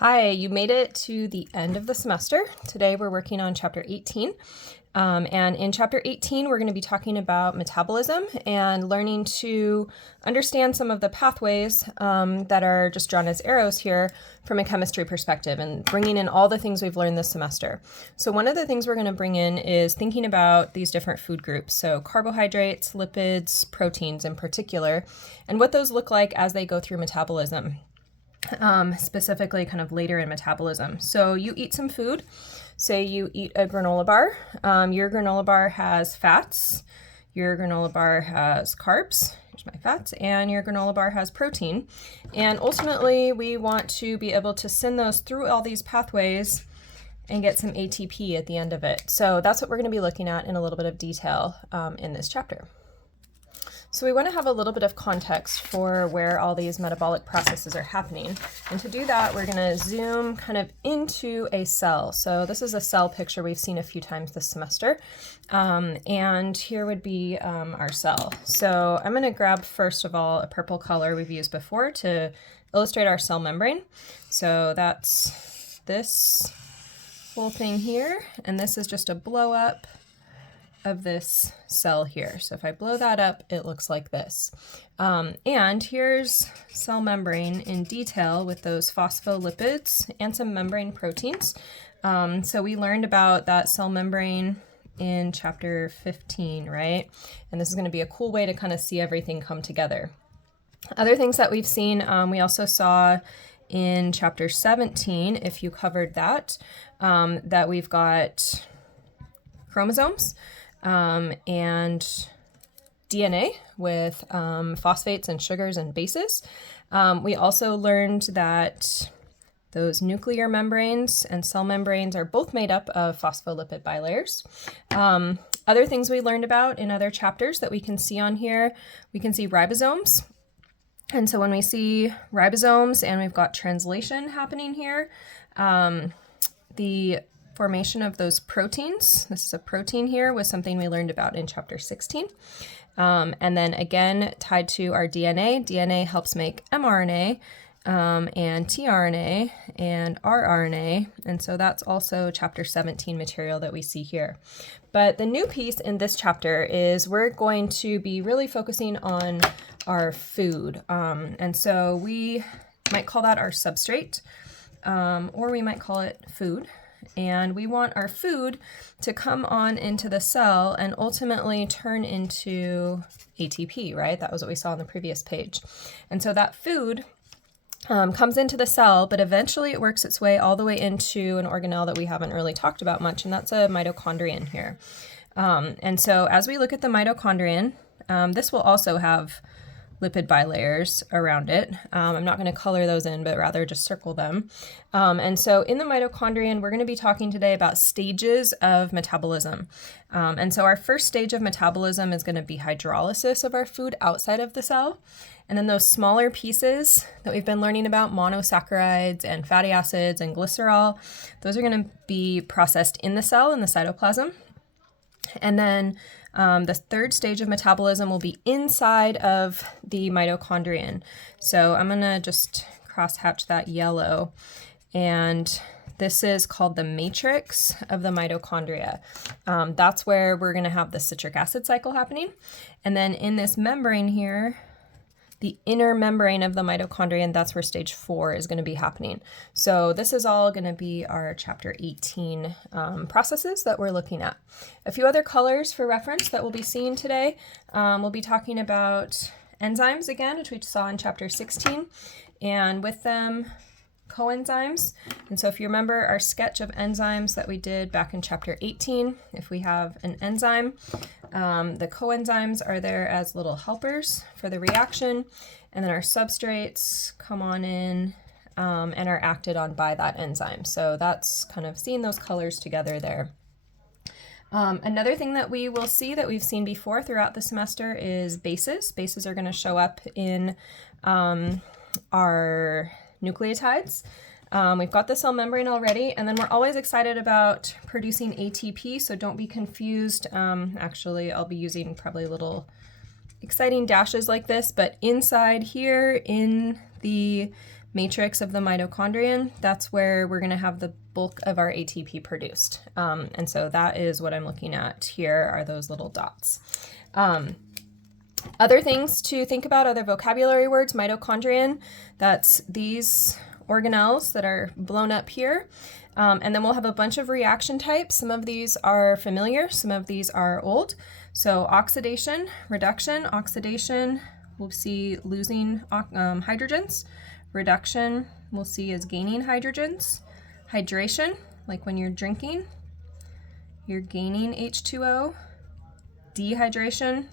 Hi, you made it to the end of the semester. Today we're working on chapter 18. And in chapter 18, we're going to be talking about metabolism and learning to understand some of the pathways that are just drawn as arrows here from a chemistry perspective and bringing in all the things we've learned this semester. So one of the things we're going to bring in is thinking about these different food groups. So carbohydrates, lipids, proteins in particular, and what those look like as they go through metabolism. Specifically kind of later in metabolism. So you eat some food, say you eat a granola bar. Your granola bar has fats, your granola bar has carbs, here's my fats, and your granola bar has protein. And ultimately we want to be able to send those through all these pathways and get some ATP at the end of it. So that's what we're going to be looking at in a little bit of detail in this chapter. So we want to have a little bit of context for where all these metabolic processes are happening. And to do that, we're going to zoom kind of into a cell. So this is a cell picture we've seen a few times this semester. And here would be our cell. So I'm going to grab, first of all, a purple color we've used before to illustrate our cell membrane. So that's this whole thing here. And this is just a blow up of this cell here. So if I blow that up, it looks like this. And here's cell membrane in detail with those phospholipids and some membrane proteins. So we learned about that cell membrane in chapter 15, right? And this is going to be a cool way to kind of see everything come together. Other things that we've seen, we also saw in chapter 17, if you covered that, that we've got chromosomes, and DNA with phosphates and sugars and bases. We also learned that those nuclear membranes and cell membranes are both made up of phospholipid bilayers. Other things we learned about in other chapters that we can see on here, we can see ribosomes. And so when we see ribosomes and we've got translation happening here, the formation of those proteins, this is a protein here, was something we learned about in chapter 16. And then again, tied to our DNA helps make mRNA and tRNA and rRNA. And so that's also chapter 17 material that we see here. But the new piece in this chapter is we're going to be really focusing on our food. And so we might call that our substrate, or we might call it food. And we want our food to come on into the cell and ultimately turn into ATP, right? That was what we saw on the previous page. And so that food comes into the cell, but eventually it works its way all the way into an organelle that we haven't really talked about much, and that's a mitochondrion here. And so as we look at the mitochondrion, this will also have lipid bilayers around it. I'm not going to color those in, but rather just circle them. And so in the mitochondrion, we're going to be talking today about stages of metabolism. And so our first stage of metabolism is going to be hydrolysis of our food outside of the cell. And then those smaller pieces that we've been learning about, monosaccharides and fatty acids and glycerol, those are going to be processed in the cell, in the cytoplasm. And then the third stage of metabolism will be inside of the mitochondrion. So I'm going to just cross-hatch that yellow. And this is called the matrix of the mitochondria. That's where we're going to have the citric acid cycle happening. And then in this membrane here, the inner membrane of the mitochondrion, that's where stage 4 is going to be happening. So this is all going to be our chapter 18 processes that we're looking at. A few other colors for reference that we'll be seeing today. We'll be talking about enzymes again, which we saw in chapter 16, and with them coenzymes. And so if you remember our sketch of enzymes that we did back in chapter 18, if we have an enzyme, the coenzymes are there as little helpers for the reaction, and then our substrates come on in and are acted on by that enzyme. So that's kind of seeing those colors together there. Another thing that we will see that we've seen before throughout the semester is bases. Bases are going to show up in our nucleotides. We've got the cell membrane already, and then we're always excited about producing ATP, so don't be confused. Actually, I'll be using probably little exciting dashes like this, but inside here in the matrix of the mitochondrion, that's where we're going to have the bulk of our ATP produced. And so that is what I'm looking at here, are those little dots. Other things to think about, other vocabulary words, mitochondrion, that's these organelles that are blown up here. And then we'll have a bunch of reaction types. Some of these are familiar, some of these are old. So oxidation, reduction, oxidation, we'll see losing hydrogens. Reduction, we'll see as gaining hydrogens. Hydration, like when you're drinking, you're gaining H2O. Dehydration,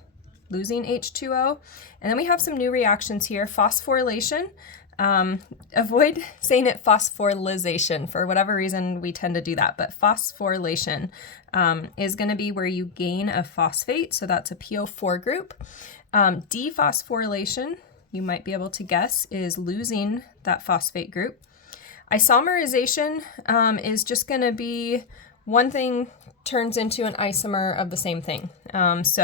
losing H2O. And then we have some new reactions here. Phosphorylation. Avoid saying it phosphorylation. For whatever reason, we tend to do that. But phosphorylation is going to be where you gain a phosphate. So that's a PO4 group. Dephosphorylation, you might be able to guess, is losing that phosphate group. Isomerization is just going to be one thing turns into an isomer of the same thing. These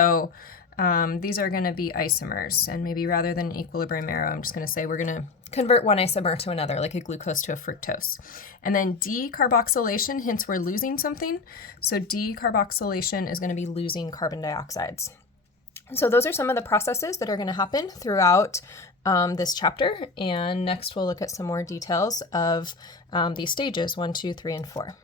are going to be isomers, and maybe rather than equilibrium arrow, I'm just going to say we're going to convert one isomer to another, like a glucose to a fructose. And then decarboxylation, hence we're losing something. So decarboxylation is going to be losing carbon dioxides. So those are some of the processes that are going to happen throughout this chapter. And next we'll look at some more details of these stages, 1, 2, 3, and 4.